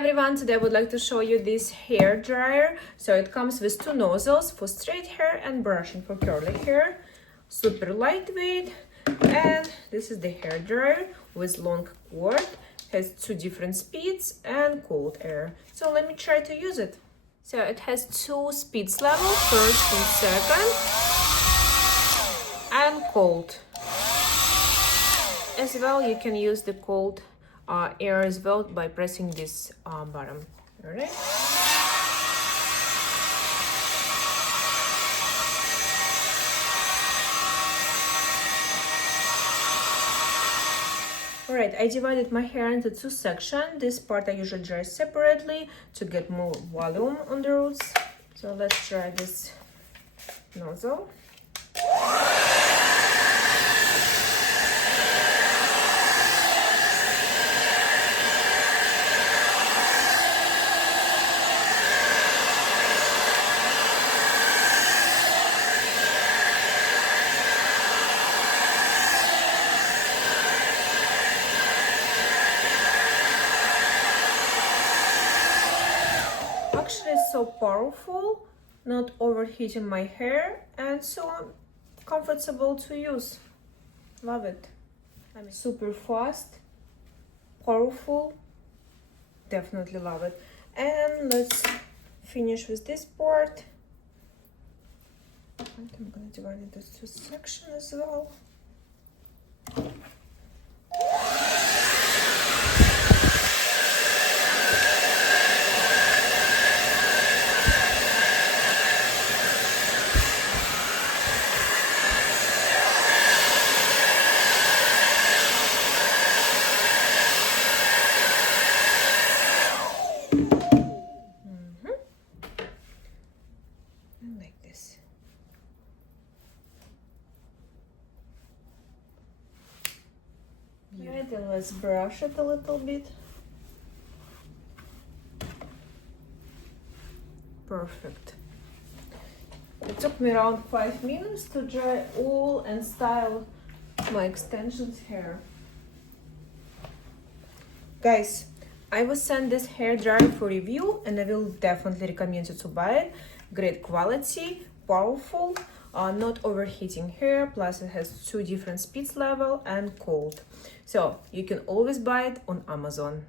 everyone, today I would like to show you this hair dryer. So it comes with two nozzles for straight hair and brushing for curly hair. Super lightweight, and this is the hair dryer with long cord, has two different speeds and cold air. So let me try to use it. So it has two speeds level, first and second, and cold. As well, you can use the cold air as well by pressing this button. All right. Alright, I divided my hair into two sections. This part I usually dry separately to get more volume on the roots. So let's try this nozzle. Actually, it's so powerful, not overheating my hair, and so comfortable to use. Love it. I mean, super fast, powerful. Definitely love it. And let's finish with this part. And I'm gonna divide it into two sections as well. Like this. Alright, and let's brush it a little bit. Perfect. It took me around 5 minutes to dry all and style my extensions hair. Guys, I will send this hair dryer for review and I will definitely recommend you to buy it. Great quality, powerful, not overheating hair, plus it has two different speeds level and cold. So you can always buy it on Amazon.